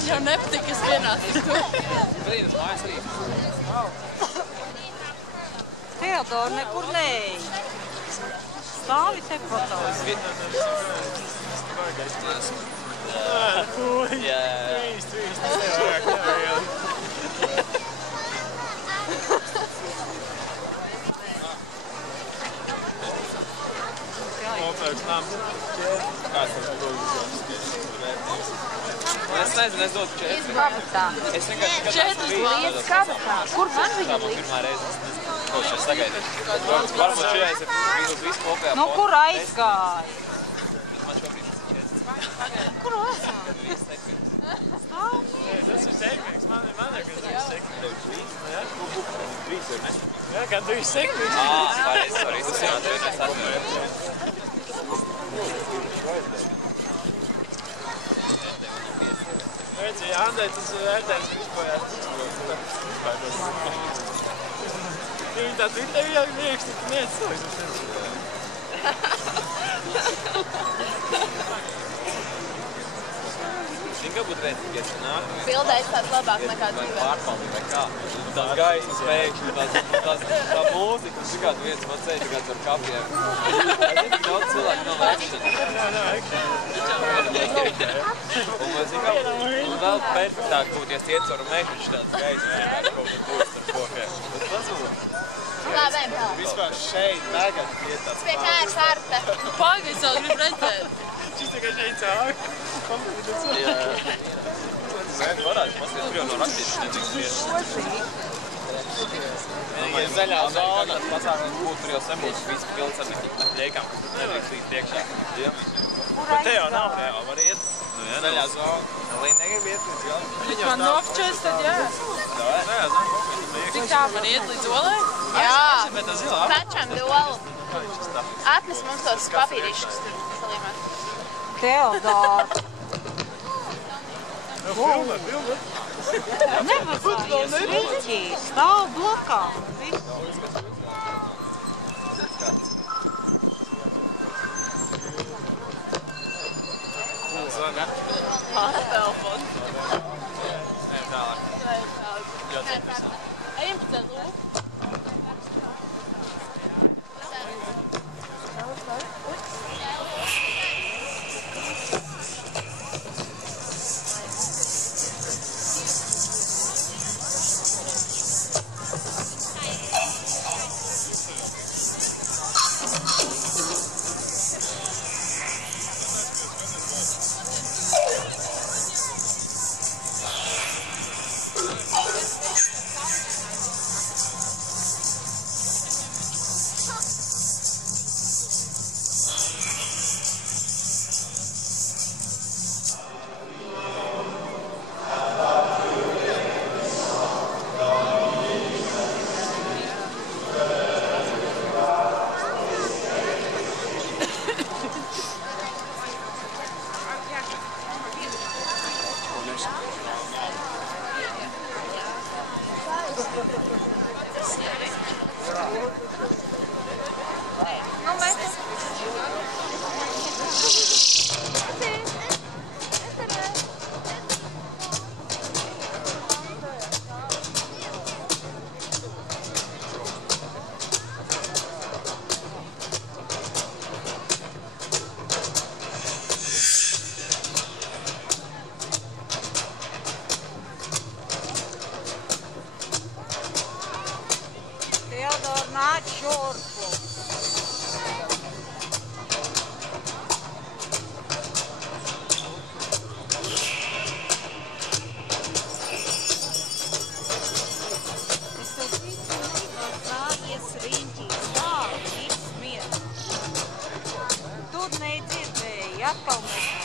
Viņš jau nepatīk, kas vienās tik to. Brīnas mājas arī. Teodor, nekur neej. Stāvi te patās. Es nezinu, es dotu 4. Kabatā. Es vienkārši Četras lietas kabatā. Kur man viņa likt? Pirmā reize. Ko šeit sagaidīt? Varbūt šajais ir visu kopējā. Nu, kur aizgāja? Man šobrīd tas ir 4. Kur aizgāja? Tas ir sekmīgs, man ir kad tas ir sekmīgs. Trīs ir, ne? Jā, kad tu ir sekmīgs. Pareizi, tas jāatver, es atveru. Redzi, Andai, tas vērtējums ir vispājās. Viņi tā Twitterī jau lieks, tik neatsauks. Zini, kā būtu rētīgies, ka nākamais... Bildēs tāds labāk nekā dzīvē. Pārpaldīt vai kā. Tās gaismas pēkšņi, tā mūzika, tas ir kādu viens man ceļ tagad ar kapiem. Zini, tik daudz cilvēku nav action. Un vēl perfektāk būtu, ja iet caur mežu, viņš tāds gaismas vienkārši kaut kur būs ar kokiem. Tas būtu. Labi, vēl. Vispār šeit, tagad iet tāds Pie kā ir karte? Nu, pagaid, es vēl gribu redzēt. Šis tikai šeit cauri. Jā. Zēni varētu paskatīt, tur jau no rakstīšanas nedrīkst iet. Zaļā zona. Pasākums būtu, tur jau sebūtu visu pilns ar visām ļeikām, kas tur nedrīkst līdz priekšā. Bet te jau nav reāli, var iet. Zaļā zona. Lai negribu iet līdz galam. Viņš man nofčēs, tad jā. Zaļā zona. Tik tā man iet līdz olē? Jā. Bet tā zilā. Tačam dolu. Atnes mums tos papīriškus tur salīmēt. Teodor. Filmē. Nevajag riņķī. Stāv blokā. Zana. Māsa telefons. Ejam tālāk. Ļoti interesanti. Ejam pa dzelu. Teodor, nāc šurpu. Es tev ticu, gājies riņķī, stāv, viss mieru. Tur nedzirdēji, atkal mēs